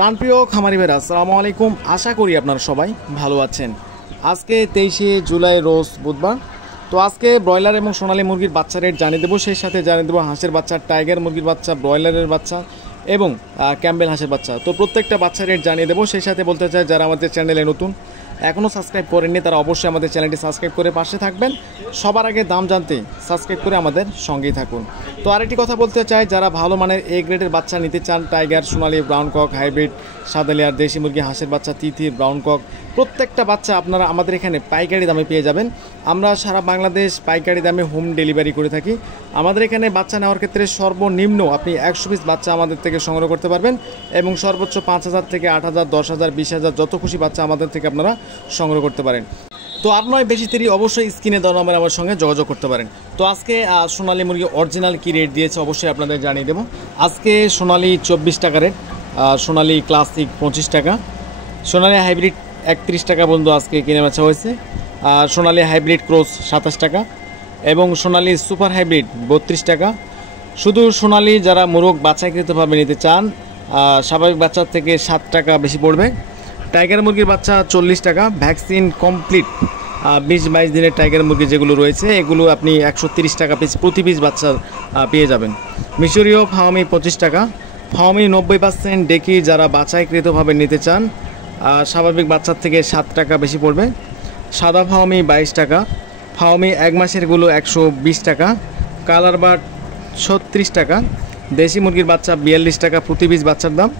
প্রাণপ্রিয় খামারি ভাইরা আসসালামু আলাইকুম। আশা করি আপনারা সবাই ভালো আছেন। আজকে 23শে জুলাই রোজ বুধবার। তো আজকে ব্রয়লার এবং সোনালী মুরগির বাচ্চা রেট জানিয়ে দেবো, সেই সাথে জানিয়ে দেবো হাঁসের বাচ্চা, টাইগার মুরগির বাচ্চা, ব্রয়লারের বাচ্চা এবং ক্যাম্বেল হাঁসের বাচ্চা। তো প্রত্যেকটা বাচ্চা রেট জানিয়ে দেবো। সেই সাথে বলতে চাই যারা আমাদের চ্যানেলে নতুন এখনও সাবস্ক্রাইব করেননি তারা অবশ্যই আমাদের চ্যানেলটি সাবস্ক্রাইব করে পাশে থাকবেন। সবার আগে দাম জানতে সাবস্ক্রাইব করে আমাদের সঙ্গেই থাকুন। তো আরেকটি কথা বলতে চাই, যারা ভালো মানের এ গ্রেডের বাচ্চা নিতে চান, টাইগার, সোনালী, ব্রাউন কক, হাইব্রিড, সাদা লেয়ার, দেশি মুরগি, হাঁসের বাচ্চা, তিথির, ব্রাউন কক, প্রত্যেকটা বাচ্চা আপনারা আমাদের এখানে পাইকারি দামে পেয়ে যাবেন। আমরা সারা বাংলাদেশ পাইকারি দামে হোম ডেলিভারি করে থাকি। আমাদের এখানে বাচ্চা নেওয়ার ক্ষেত্রে সর্বনিম্ন আপনি 100 পিস বাচ্চা আমাদের থেকে সংগ্রহ করতে পারবেন এবং সর্বোচ্চ 5000 থেকে 8000, 10000, 20000 যত খুশি বাচ্চা আমাদের থেকে আপনারা সংগ্রহ করতে পারেন। তো আর নয় বেশি দেরি, অবশ্যই স্ক্রিনে দেওয়া নাম্বারে আমার সঙ্গে যোগাযোগ করতে পারেন। তো আজকে সোনালী মুরগি অরিজিনাল কী রেট দিয়েছে অবশ্যই আপনাদের জানিয়ে দেবো। আজকে সোনালী 24 টাকা রেট, সোনালী ক্লাসিক 25 টাকা, সোনালী হাইব্রিড 31 টাকা পর্যন্ত আজকে কিনে বেচা হয়েছে, আর সোনালী হাইব্রিড ক্রস 27 টাকা এবং সোনালী সুপার হাইব্রিড 32 টাকা। শুধু সোনালী যারা মোরগ বাচ্চাকৃতভাবে নিতে চান স্বাভাবিক বাচ্চার থেকে 7 টাকা বেশি পড়বে। টাইগার মুরগির বাচ্চা 40 টাকা, ভ্যাকসিন কমপ্লিট 20-22 দিনের টাইগার মুরগি যেগুলো রয়েছে এগুলো আপনি 130 টাকা পিস প্রতি পিস বাচ্চা পেয়ে যাবেন। মিশরীয় ফাওমি 25 টাকা, ফাওমি 90% ডেকি যারা বাছাইকৃতভাবে নিতে চান স্বাভাবিক বাচ্চার থেকে 7 টাকা বেশি পড়বে। সাদা ফাওমি 22 টাকা, ফাওমি 1 মাসেরগুলো 120 টাকা, কালার বার্ড 36 টাকা, দেশি মুরগির বাচ্চা 42 টাকা প্রতি পিস বাচ্চার দাম,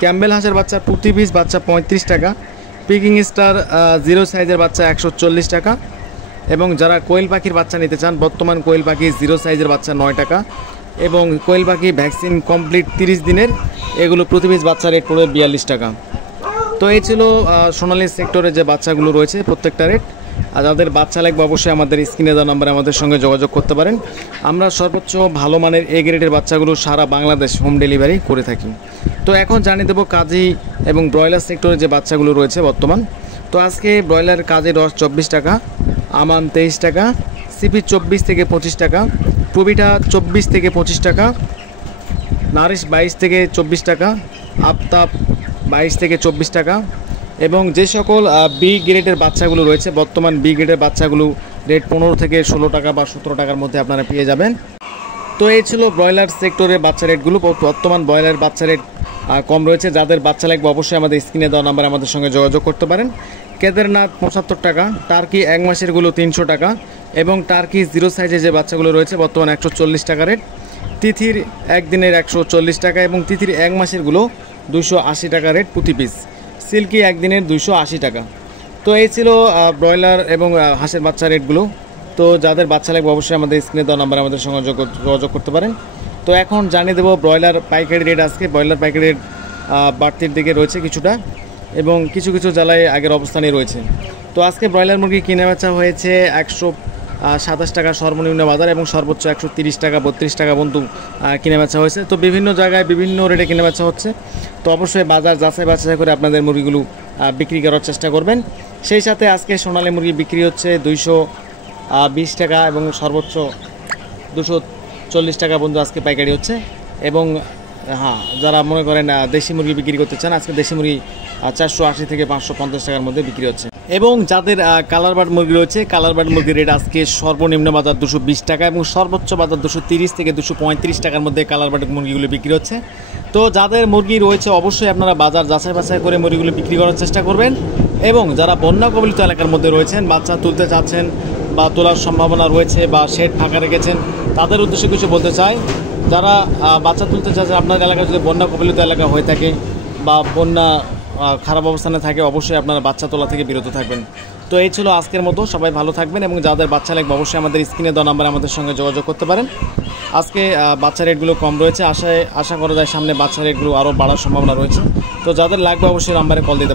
ক্যাম্বেল হাঁসের বাচ্চা প্রতি পিস বাচ্চা 35 টাকা, পিকিং স্টার 0 সাইজের বাচ্চা 140 টাকা এবং যারা কোয়েল পাখির বাচ্চা নিতে চান বর্তমান কোয়েল পাখি 0 সাইজের বাচ্চা 9 টাকা এবং কোয়েল পাখি ভ্যাকসিন কমপ্লিট 30 দিনের এগুলো প্রতি পিস বাচ্চা রেট পড়বে 42 টাকা। তো এই ছিল সোনালী সেক্টরে যে বাচ্চাগুলো রয়েছে প্রত্যেকটা রেট। আর যাদের বাচ্চা লাগবে অবশ্যই আমাদের স্ক্রিনে দেওয়া নাম্বারে আমাদের সঙ্গে যোগাযোগ করতে পারেন। আমরা সর্বোচ্চ ভালো মানের এ গ্রেডের বাচ্চাগুলো সারা বাংলাদেশ হোম ডেলিভারি করে থাকি। তো এখন জানিয়ে দেবো কাজী এবং ব্রয়লার সেক্টরে যে বাচ্চাগুলো রয়েছে বর্তমান। তো আজকে ব্রয়লার কাজী রস 24 টাকা, আমান 23 টাকা, সিপি 24 থেকে 25 টাকা, প্রবিটা 24 থেকে 25 টাকা, নারিশ 22 থেকে 24 টাকা, আফতাব 22 থেকে 24 টাকা এবং যে সকল বি গ্রেডের বাচ্চাগুলো রয়েছে বর্তমান বি গ্রেডের বাচ্চাগুলো রেট 15 থেকে 16 টাকা বা 17 টাকার মধ্যে আপনারা পেয়ে যাবেন। তো এই ছিল ব্রয়লার সেক্টরের বাচ্চা রেটগুলো। বর্তমান ব্রয়লার বাচ্চা রেট কম রয়েছে। যাদের বাচ্চা লাগবে অবশ্যই আমাদের স্ক্রিনে দেওয়া নাম্বারে আমাদের সঙ্গে যোগাযোগ করতে পারেন। কেদারনাথ 75 টাকা, টার্কি 1 মাসেরগুলো 300 টাকা এবং টার্কি 0 সাইজে যে বাচ্চাগুলো রয়েছে বর্তমান 140 টাকা রেট, তিথির একদিনের 140 টাকা এবং তিথির 1 মাসেরগুলো 280 টাকা রেট প্রতি পিস, সিল্কি একদিনের 280 টাকা। তো এই ছিল ব্রয়লার এবং হাঁসের বাচ্চা রেটগুলো। তো যাদের বাচ্চা লাগবে অবশ্যই আমাদের স্ক্রিনে দেওয়া নাম্বারে আমাদের সঙ্গে যোগাযোগ করতে পারেন। তো এখন জানিয়ে দেবো ব্রয়লার পাইকারি রেট। আজকে ব্রয়লার পাইকারি রেট বাড়তির দিকে রয়েছে কিছুটা এবং কিছু কিছু জেলায় আগের অবস্থানে রয়েছে। তো আজকে ব্রয়লার মুরগি কিনে বেচা হয়েছে 127 টাকা সর্বনিম্ন বাজার এবং সর্বোচ্চ 130 টাকা 32 টাকা পর্যন্ত কিনে বেচা হয়েছে। তো বিভিন্ন জায়গায় বিভিন্ন রেটে কিনে বেচা হচ্ছে। তো অবশ্যই বাজার যাচাই বাছাই করে আপনাদের মুরগিগুলো বিক্রি করার চেষ্টা করবেন। সেই সাথে আজকে সোনালী মুরগি বিক্রি হচ্ছে 220 টাকা এবং সর্বোচ্চ 240 টাকা পর্যন্ত আজকে পাইকারি হচ্ছে এবং হ্যাঁ যারা মনে করেন দেশি মুরগি বিক্রি করতে চান আজকে দেশি মুরগি 480 থেকে 550 টাকার মধ্যে বিক্রি হচ্ছে। এবং যাদের কালার বার্ড মুরগি রয়েছে কালার বার্ড মুরগির রেট আজকে সর্বনিম্ন বাজার 220 টাকা এবং সর্বোচ্চ বাজার 230 থেকে 235 টাকার মধ্যে কালার বার্ড মুরগিগুলো বিক্রি হচ্ছে। তো যাদের মুরগি রয়েছে অবশ্যই আপনারা বাজার যাচাই বাছাই করে মুরগিগুলো বিক্রি করার চেষ্টা করবেন এবং যারা বন্যা কবলিত এলাকার মধ্যে রয়েছেন বাচ্চা তুলতে চাচ্ছেন বা তোলার সম্ভাবনা রয়েছে বা শেড ফাঁকা রেখেছেন তাদের উদ্দেশ্যে কিছু বলতে চাই। যারা বাচ্চা তুলতে চাচ্ছেন আপনার এলাকায় যদি বন্যা কবলিত এলাকা হয়ে থাকে বা বন্যা খারাপ অবস্থানে থাকে অবশ্যই আপনারা বাচ্চা তোলা থেকে বিরত থাকবেন। তো এই ছিল আজকের মতো, সবাই ভালো থাকবেন এবং যাদের বাচ্চা লাগবে অবশ্যই আমাদের স্ক্রিনে দেওয়া নাম্বারে আমাদের সঙ্গে যোগাযোগ করতে পারেন। আজকে বাচ্চা রেটগুলো কম রয়েছে, আশা করা যায় সামনে বাচ্চা রেটগুলো আরও বাড়ার সম্ভাবনা রয়েছে। তো যাদের লাগবে অবশ্যই নাম্বারে কল দিতে পারেন।